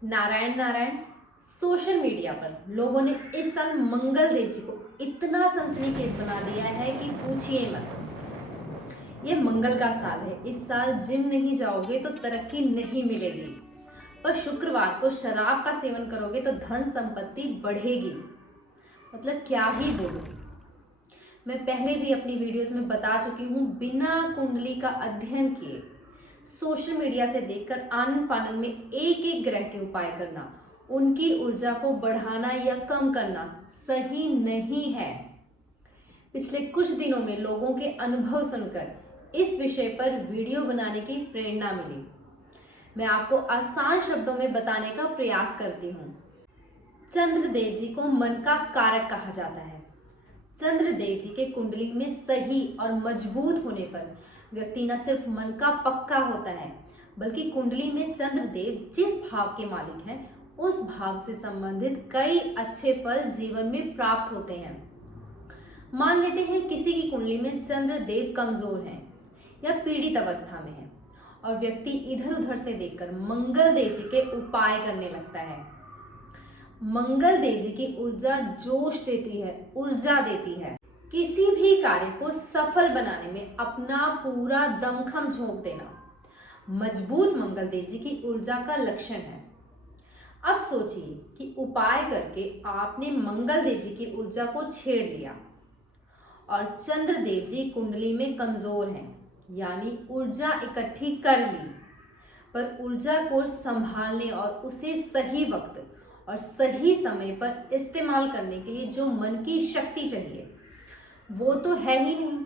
Narayan Narayan. Social media पर लोगों ने इस साल मंगल देव जी को इतना सनसनीखेज बना दिया है कि पूछिए मत। ये मंगल का साल है। इस साल जिम नहीं जाओगे तो तरक्की नहीं मिलेगी, पर शुक्रवार को शराब का सेवन करोगे तो धन संपत्ति बढ़ेगी। मतलब क्या ही बोलूं। मैं पहले भी अपनी वीडियोस में बता चुकी हूँ, बिना कुंडली का अध्ययन किए सोशल मीडिया से देखकर आनंद फानन में एक एक ग्रह के उपाय करना, उनकी ऊर्जा को बढ़ाना या कम करना सही नहीं है। पिछले कुछ दिनों में लोगों के अनुभव सुनकर इस विषय पर वीडियो बनाने की प्रेरणा मिली। मैं आपको आसान शब्दों में बताने का प्रयास करती हूँ। चंद्रदेव जी को मन का कारक कहा जाता है। चंद्रदेव जी के कुंडली में सही और मजबूत होने पर व्यक्ति न सिर्फ मन का पक्का होता है, बल्कि कुंडली में चंद्रदेव जिस भाव के मालिक हैं उस भाव से संबंधित कई अच्छे फल जीवन में प्राप्त होते हैं। मान लेते हैं किसी की कुंडली में चंद्रदेव कमजोर हैं या पीड़ित अवस्था में है और व्यक्ति इधर उधर से देखकर मंगल देव जी के उपाय करने लगता है। मंगल देव जी की ऊर्जा जोश देती है, ऊर्जा देती है। किसी भी कार्य को सफल बनाने में अपना पूरा दमखम झोंक देना मजबूत मंगल देव जी की ऊर्जा का लक्षण है। अब सोचिए कि उपाय करके आपने मंगल देव जी की ऊर्जा को छेड़ लिया और चंद्रदेव जी कुंडली में कमजोर हैं, यानी ऊर्जा इकट्ठी कर ली, पर ऊर्जा को संभालने और उसे सही वक्त और सही समय पर इस्तेमाल करने के लिए जो मन की शक्ति चाहिए वो तो है ही नहीं।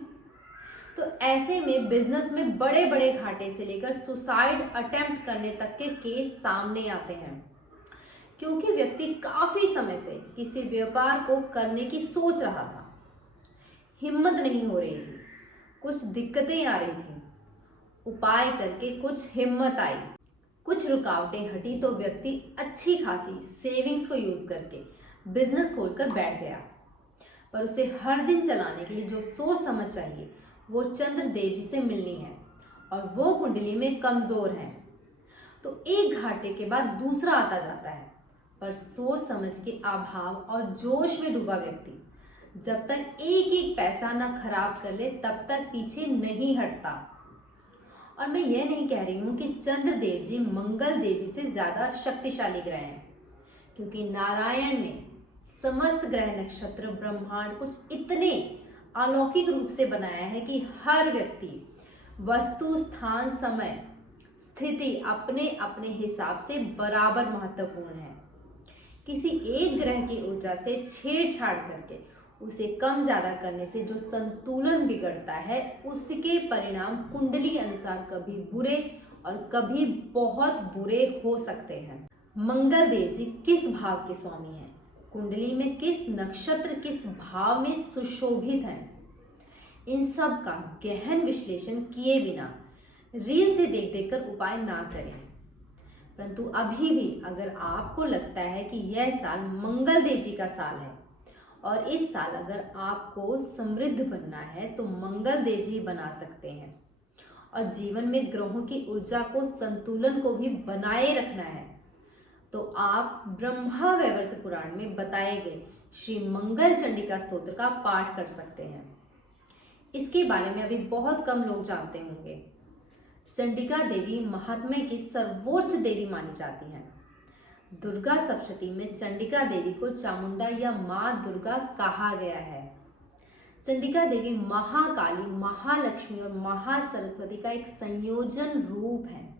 तो ऐसे में बिजनेस में बड़े बड़े घाटे से लेकर सुसाइड अटेम्प्ट करने तक के केस सामने आते हैं, क्योंकि व्यक्ति काफी समय से किसी व्यापार को करने की सोच रहा था, हिम्मत नहीं हो रही थी, कुछ दिक्कतें आ रही थी। उपाय करके कुछ हिम्मत आई, कुछ रुकावटें हटी तो व्यक्ति अच्छी खासी सेविंग्स को यूज करके बिजनेस खोलकर बैठ गया। पर उसे हर दिन चलाने के लिए जो सोच समझ चाहिए वो चंद्रदेव जी से मिलनी है और वो कुंडली में कमजोर है। तो एक घाटे के बाद दूसरा आता जाता है, पर सोच समझ के अभाव और जोश में डूबा व्यक्ति जब तक एक एक पैसा ना खराब कर ले तब तक पीछे नहीं हटता। और मैं ये नहीं कह रही हूँ कि चंद्रदेव जी मंगल देव जी से ज्यादा शक्तिशाली ग्रह हैं, क्योंकि नारायण ने समस्त ग्रह नक्षत्र ब्रह्मांड कुछ इतने अलौकिक रूप से बनाया है कि हर व्यक्ति वस्तु स्थान समय स्थिति अपने अपने हिसाब से बराबर महत्वपूर्ण है। किसी एक ग्रह की ऊर्जा से छेड़छाड़ करके उसे कम ज्यादा करने से जो संतुलन बिगड़ता है उसके परिणाम कुंडली अनुसार कभी बुरे और कभी बहुत बुरे हो सकते हैं। मंगल देव जी किस भाव के स्वामी हैं, कुंडली में किस नक्षत्र किस भाव में सुशोभित हैं, इन सब का गहन विश्लेषण किए बिना रील से देख देख कर उपाय ना करें। परंतु अभी भी अगर आपको लगता है कि यह साल मंगल देव जी का साल है और इस साल अगर आपको समृद्ध बनना है तो मंगल देव जी बना सकते हैं, और जीवन में ग्रहों की ऊर्जा को संतुलन को भी बनाए रखना है तो आप ब्रह्मा वैवर्त पुराण में बताए गए श्री मंगल चंडिका स्तोत्र का पाठ कर सकते हैं। इसके बारे में अभी बहुत कम लोग जानते होंगे। चंडिका देवी महात्म्य की सर्वोच्च देवी मानी जाती हैं। दुर्गा सप्तशती में चंडिका देवी को चामुंडा या माँ दुर्गा कहा गया है। चंडिका देवी महाकाली, महालक्ष्मी और महासरस्वती का एक संयोजन रूप है।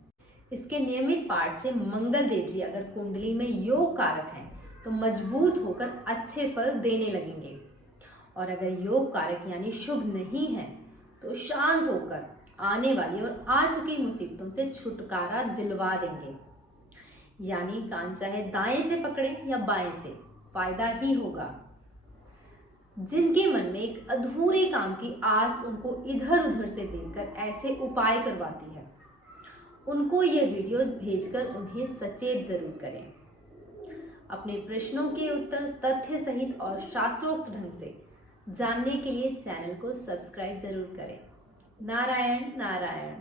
इसके नियमित पाठ से मंगल देव जी अगर कुंडली में योग कारक हैं तो मजबूत होकर अच्छे फल देने लगेंगे, और अगर योग कारक यानी शुभ नहीं है तो शांत होकर आने वाली और आ चुकी मुसीबतों से छुटकारा दिलवा देंगे। यानी कान चाहे दाएं से पकड़े या बाएं से, फायदा ही होगा। जिनके मन में एक अधूरे काम की आस उनको इधर उधर से देखकर ऐसे उपाय करवाती है, उनको यह वीडियो भेजकर उन्हें सचेत जरूर करें। अपने प्रश्नों के उत्तर तथ्य सहित और शास्त्रोक्त ढंग से जानने के लिए चैनल को सब्सक्राइब जरूर करें। नारायण नारायण।